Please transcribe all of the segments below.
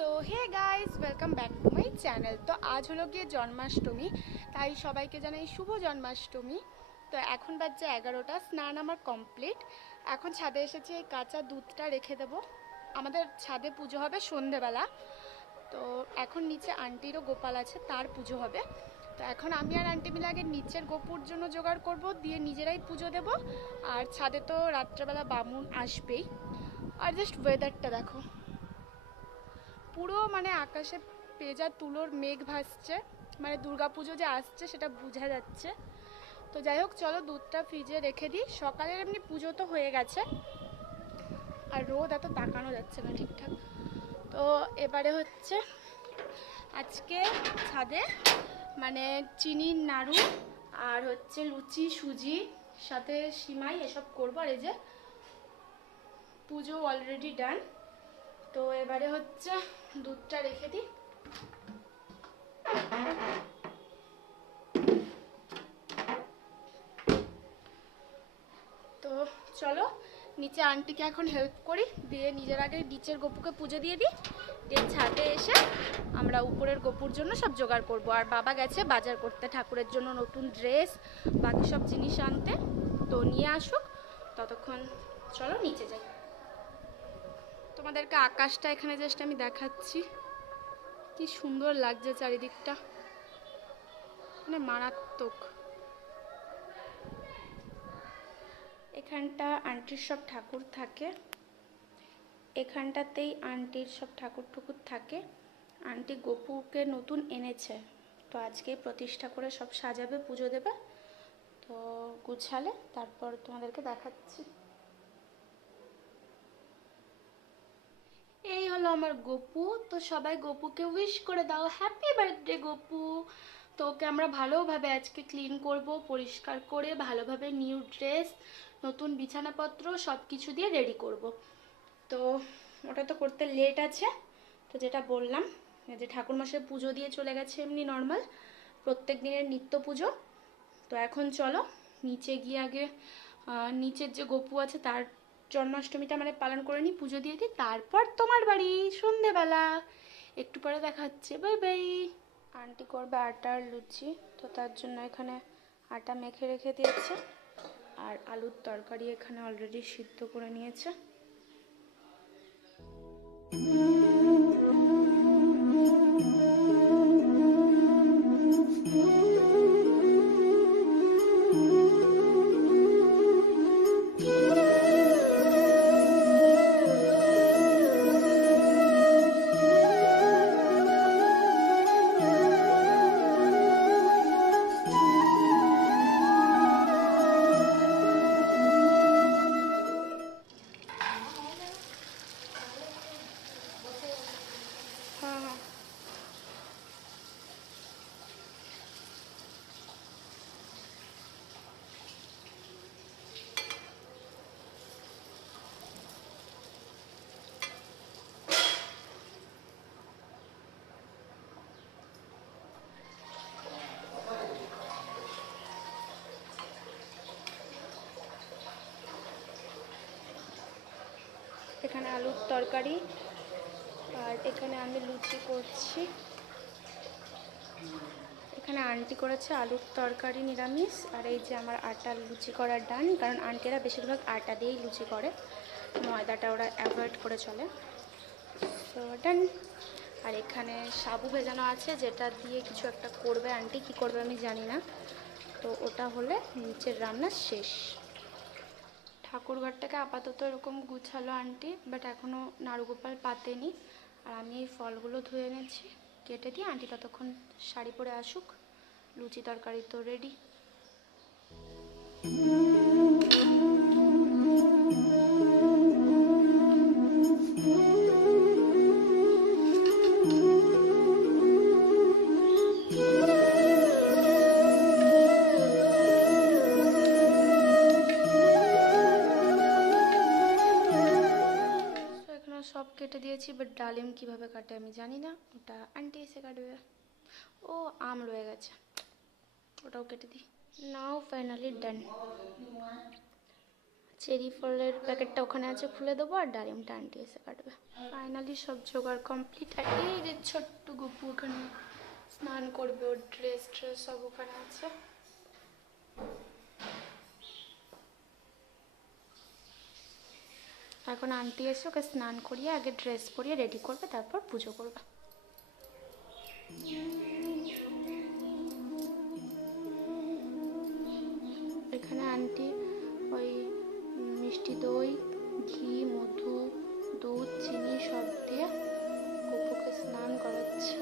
So hey guys welcome back to my channel. তো আজ হলো গিয়ে জন্মাষ্টমী, তাই সবাইকে জানাই শুভ জন্মাষ্টমী। তো এখন বাজছে 11টা, স্নান আমার কমপ্লিট। এখন ছাদে এসেছি, এই কাঁচা দুধটা রেখে দেবো। আমাদের ছাদে পুজো হবে সন্ধেবেলা। তো এখন নিচে আন্টিরও গোপাল আছে, তার পুজো হবে। তো এখন আমি আর আন্টি মিলে আগে নিচের গোপুর জন্য জোগাড় করব, দিয়ে নিজেরাই পুজো দেব। আর ছাদে তো রাত্রেবেলা বামুন আসবেই। আর জাস্ট ওয়েদারটা দেখো, পুরো মানে আকাশে পেঁজা তুলোর মেঘ ভাসছে, মানে দুর্গাপুজো যে আসছে সেটা বোঝা যাচ্ছে। তো যাই হোক, চলো দুধটা ফ্রিজে রেখে দিই। সকালের এমনি পুজো তো হয়ে গেছে, আর রোদ এত তাকানো যাচ্ছে না ঠিকঠাক। তো এবারে হচ্ছে আজকে ছাদে মানে চিনির নাড়ু আর হচ্ছে লুচি, সুজি, সাথে সিমাই এসব করবো। আর এই যে পুজো অলরেডি ডান। তো এবারে হচ্ছে দুধটা রেখে দিই। তো চলো নিচে আন্টিকে এখন হেল্প করি, দিয়ে নিজের আগে নিচের গোপুকে পুজো দিয়ে দিই, দিয়ে ছাদে এসে আমরা উপরের গোপুর জন্য সব জোগাড় করব। আর বাবা গেছে বাজার করতে, ঠাকুরের জন্য নতুন ড্রেস, বাকি সব জিনিস আনতে। তো নিয়ে আসুক, ততক্ষণ চলো নিচে যাই। তোমাদেরকে আকাশটা এখানে জাস্ট আমি দেখাচ্ছি, কি সুন্দর লাগছে চারিদিকটা, মানে মারাত্মক। এখানটা আন্টির সব ঠাকুর থাকে, এখানটাতেই আন্টির সব ঠাকুর ঠুকুর থাকে। আন্টি গোপুকে নতুন এনেছে, তো আজকেই প্রতিষ্ঠা করে সব সাজাবে, পুজো দেবে। তো গুছালে তারপর তোমাদেরকে দেখাচ্ছি। এই হলো আমার গপু। তো সবাই গপুকে উইশ করে দাও, হ্যাপি বার্থডে গপু। তো ওকে আমরা ভালোভাবে আজকে ক্লিন করব, পরিষ্কার করে ভালোভাবে নিউ ড্রেস, নতুন বিছানাপত্র সব কিছু দিয়ে রেডি করব। তো ওটা তো করতে লেট আছে। তো যেটা বললাম যে ঠাকুরমশাই পুজো দিয়ে চলে গেছে এমনি নর্মাল প্রত্যেক দিনের নিত্য পুজো। তো এখন চলো নিচে গিয়ে আগে নিচের যে গপু আছে তার জন্মাষ্টমীটা মানে পালন করে নিই, পুজো দিয়ে দিই, তারপর তোমার বাড়ি সন্ধেবেলা। একটু পরে দেখা হচ্ছে, বাই বাই। আন্টি করবে আটার লুচি, তো তার জন্য এখানে আটা মেখে রেখে দিয়েছে। আর আলুর তরকারি এখানে অলরেডি সিদ্ধ করে নিয়েছে। হ্যাঁ হ্যাঁ, এখানে আলুর তরকারি, আর এখানে আমি লুচি করছি। এখানে আন্টি করেছে আলুর তরকারি নিরামিষ, আর এই যে আমার আটার লুচি করার ডান, কারণ আন্টিরা বেশিরভাগ আটা দিয়েই লুচি করে, ময়দাটা ওরা অ্যাভয়েড করে চলে। তো ডান। আর এখানে সাবু ভেজানো আছে, যেটা দিয়ে কিছু একটা করবে আন্টি, কি করবে আমি জানি না। তো ওটা হলে নিচের রান্না শেষ। ঠাকুরঘরটাকে আপাতত এরকম গুছালো আন্টি, বাট এখনও নাড়ুগোপাল পাতেনি। আর আমি এই ফলগুলো ধুয়ে এনেছি, কেটে দিয়ে আন্টি ততক্ষণ শাড়ি পরে আসুক। লুচি তরকারি তো রেডি। সব কেটে দিয়েছি, বাট ডালিম কিভাবে কাটে আমি জানি না, ওটা আন্টি এসে কাটবে। ও আম রয়ে গেছে, ওটাও কেটে দিই। নাও ফাইনালি ডান। চেরি ফলের প্যাকেটটা ওখানে আছে, খুলে দেবো, আর ডালিমটা আন্টি এসে কাটবে। ফাইনালি সব জোগাড় কমপ্লিট। আর এই যে ছোট্ট গপু ওখানে স্নান করবে, ওর ড্রেস সব ওখানে আছে। এখন আন্টি এসে ওকে স্নান করিয়ে আগে ড্রেস পরিয়ে রেডি করবে, তারপর পুজো করবে। এখানে আন্টি ওই মিষ্টি দই, ঘি, মধু, দুধ, চিনি সব দিয়ে গপুকে স্নান করাচ্ছে।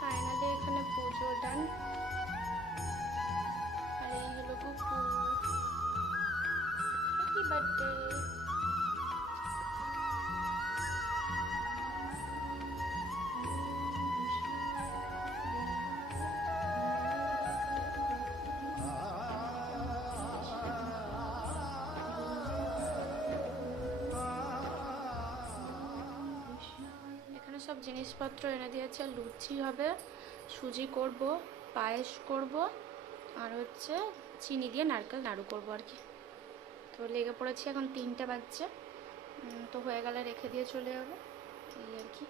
ফাইনালি এখানে পুজো ডান। আর এই হলো গপু। Happy birthday. এখানে সব জিনিসপত্র এনে দিয়েছে। লুচি হবে, সুজি করব, পায়েস করব, আর হচ্ছে চিনি দিয়ে নারকেল নাড়ু করবো আর কি। তো লেগে পড়েছি, এখন 3টে বাজছে। তো হয়ে গেলে রেখে দিয়ে চলে যাবো, এই আর কি।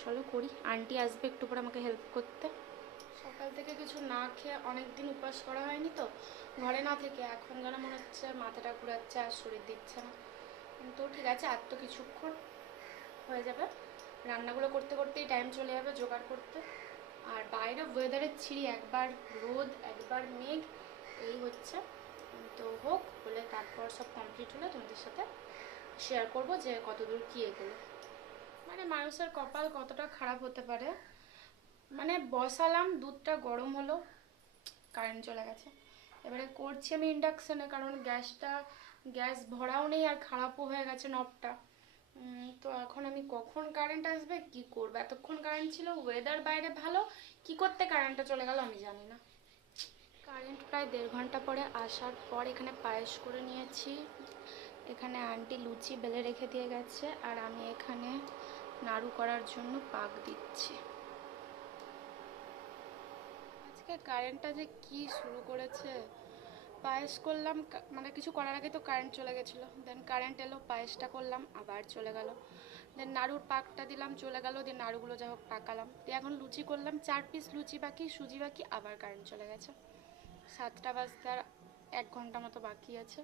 চলো করি। আন্টি আসবে একটু পরে আমাকে হেল্প করতে। সকাল থেকে কিছু না খেয়ে অনেক দিন উপবাস করা হয়নি, তো ঘরে না থেকে এখন যেন মনে হচ্ছে মাথাটা ঘুরাচ্ছে আর শরীর দিচ্ছে না। কিন্তু ঠিক আছে, আর তো কিছুক্ষণ হয়ে যাবে। রান্নাগুলো করতে করতেই টাইম চলে যাবে জোগাড় করতে। আর বাইরে ওয়েদারের ছিঁড়ি, একবার রোদ একবার মেঘ, এই হচ্ছে। তো হোক, হলে তারপর সব কমপ্লিট হলে তোমাদের সাথে শেয়ার করব যে কতদূর কী এগুলো। মানে মানুষের কপাল কতটা খারাপ হতে পারে। মানে বসালাম, দুধটা গরম হলো, কারেন্ট চলে গেছে। এবারে করছি আমি ইন্ডাকশানে, কারণ গ্যাস ভরাও নেই আর খারাপও হয়ে গেছে নবটা। তো এখন আমি কখন কারেন্ট আসবে কি করবো। এতক্ষণ কারেন্ট ছিল, ওয়েদার বাইরে ভালো, কি করতে কারেন্টটা চলে গেল আমি জানি না। কারেন্ট প্রায় 1.5 ঘন্টা পরে আসার পর এখানে পায়েস করে নিয়েছি। এখানে আন্টি লুচি বেলে রেখে দিয়ে গেছে, আর আমি এখানে নাড়ু করার জন্য পাক দিচ্ছি। আজকে কারেন্টটা যে কি শুরু করেছে। পায়েস করলাম, মানে কিছু করার আগে তো কারেন্ট চলে গেছিলো, দেন কারেন্ট এলো, পায়েসটা করলাম, আবার চলে গেল। দেন নাড়ুর পাকটা দিলাম, চলে গেল। দিয়ে নাড়ুগুলো যা হোক পাকালাম। দিয়ে এখন লুচি করলাম, 4 পিস লুচি বাকি, সুজি বাকি, আবার কারেন্ট চলে গেছে। 7টা বাজতে আর 1 ঘন্টা মতো বাকি আছে।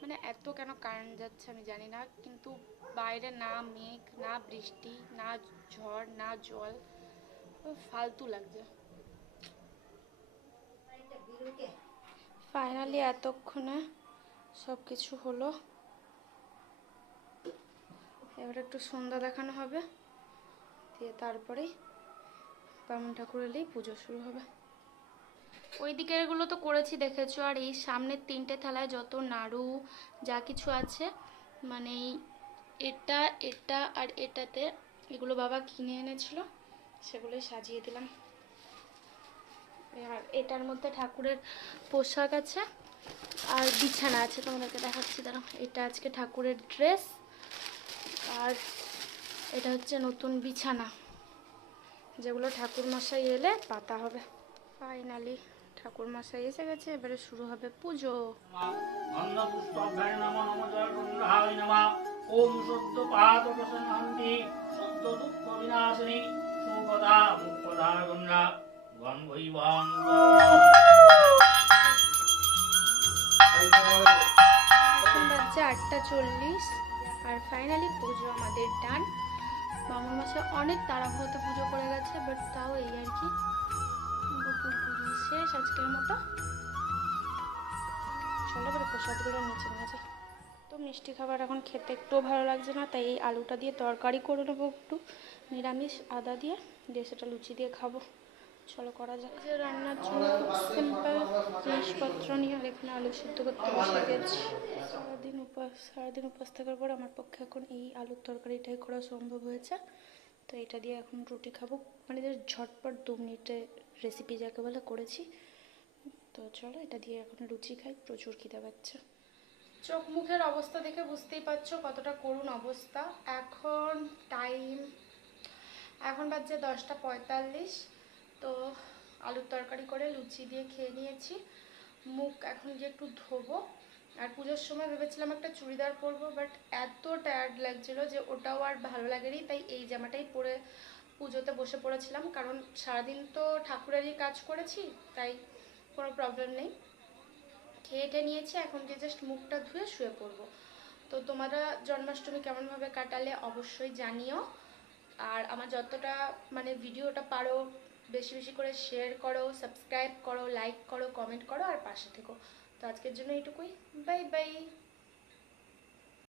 মানে এত কেন কারেন্ট যাচ্ছে আমি জানি না। কিন্তু বাইরে না মেঘ, না বৃষ্টি, না ঝড়, না জল, ফালতু লাগছে। ফাইনালি এতক্ষণে সব কিছু হলো। এবার একটু সন্ধ্যা দেখানো হবে, দিয়ে তারপরেই বামুন ঠাকুর এলেই পুজো শুরু হবে। ওই দিকেরগুলো তো করেছি দেখেছো। আর এই সামনের 3টে থালায় যত নাড়ু যা কিছু আছে, মানে এটা এটা আর এটাতে, এগুলো বাবা কিনে এনেছিল, সেগুলোই সাজিয়ে দিলাম। আর এটার মধ্যে ঠাকুরের পোশাক আছে আর বিছানা আছে, তোমাদেরকে দেখাচ্ছি দাঁড়াও। এটা আজকে ঠাকুরের ড্রেস, আর এটা হচ্ছে নতুন বিছানা, যেগুলো ঠাকুর মশাই এলে পাতা হবে। ফাইনালি ঠাকুর মশাই এসে গেছে, এবারে শুরু হবে পুজো। ওম সদ্য পাত প্রসন্নহন্তি সদ্য দুঃখ বিনাশিনী সুপদা মুখপদা গঙ্গা গঙ্গৈবাং। এখন বাজছে 8:40, আর ফাইনালি পুজো আমাদের ডান। বামুন মশাই অনেক তাড়াহুড়োতে পুজো করে গেছে, বাট তাও এই আর কি। গোপুর পুজো শেষ আজকের মতো। চলো এবারে প্রসাদগুলো নিচে নিয়ে যাই। তো মিষ্টি খাবার এখন খেতে একটুও ভালো লাগছে না, তাই এই আলুটা দিয়ে তরকারি করে নেবো একটু নিরামিষ, আদা দিয়ে সেটা লুচি দিয়ে খাবো। চলো করা যাক। যে রান্নার জন্য খুব সিম্পল জিনিসপত্র নিয়ে, আর এখানে আলু সিদ্ধ করতে বসে গেছি। সারাদিন উপবাস থাকার পর আমার পক্ষে এখন এই আলুর তরকারিটাই করা সম্ভব হয়েছে, তো এটা দিয়ে এখন রুটি খাবো, মানে জাস্ট ঝটপট 2 মিনিটে রেসিপি যাকে বলে করেছি। তো চলো এটা দিয়ে এখন লুচি খাই, প্রচুর খিদে পাচ্ছে। চোখ মুখের অবস্থা দেখে বুঝতেই পারছো কতটা করুণ অবস্থা। এখন বাজছে 10টা 45। তো আলুর তরকারি করে লুচি দিয়ে খেয়ে নিয়েছি। মুখ এখন গিয়ে একটু ধোবো। আর পুজোর সময় ভেবেছিলাম একটা চুড়িদার পরবো, বাট এত টায়ার্ড লাগছিলো যে ওটাও আর ভালো লাগেনি, তাই এই জামাটাই পরে পুজোতে বসে পড়েছিলাম। কারণ সারাদিন তো ঠাকুরেরই কাজ করেছি, তাই কোনো প্রবলেম নেই। খেয়ে নিয়েছি, এখন গিয়ে জাস্ট মুখটা ধুয়ে শুয়ে পড়বো। তো তোমরা জন্মাষ্টমী কেমনভাবে কাটালে অবশ্যই জানিও। আর আমার যতটা মানে ভিডিওটা পারো বেশি বেশি করে শেয়ার করো, সাবস্ক্রাইব করো, লাইক করো, কমেন্ট করো আর পাশে থেকো। তো আজকের জন্য এইটুকুই। Bye bye.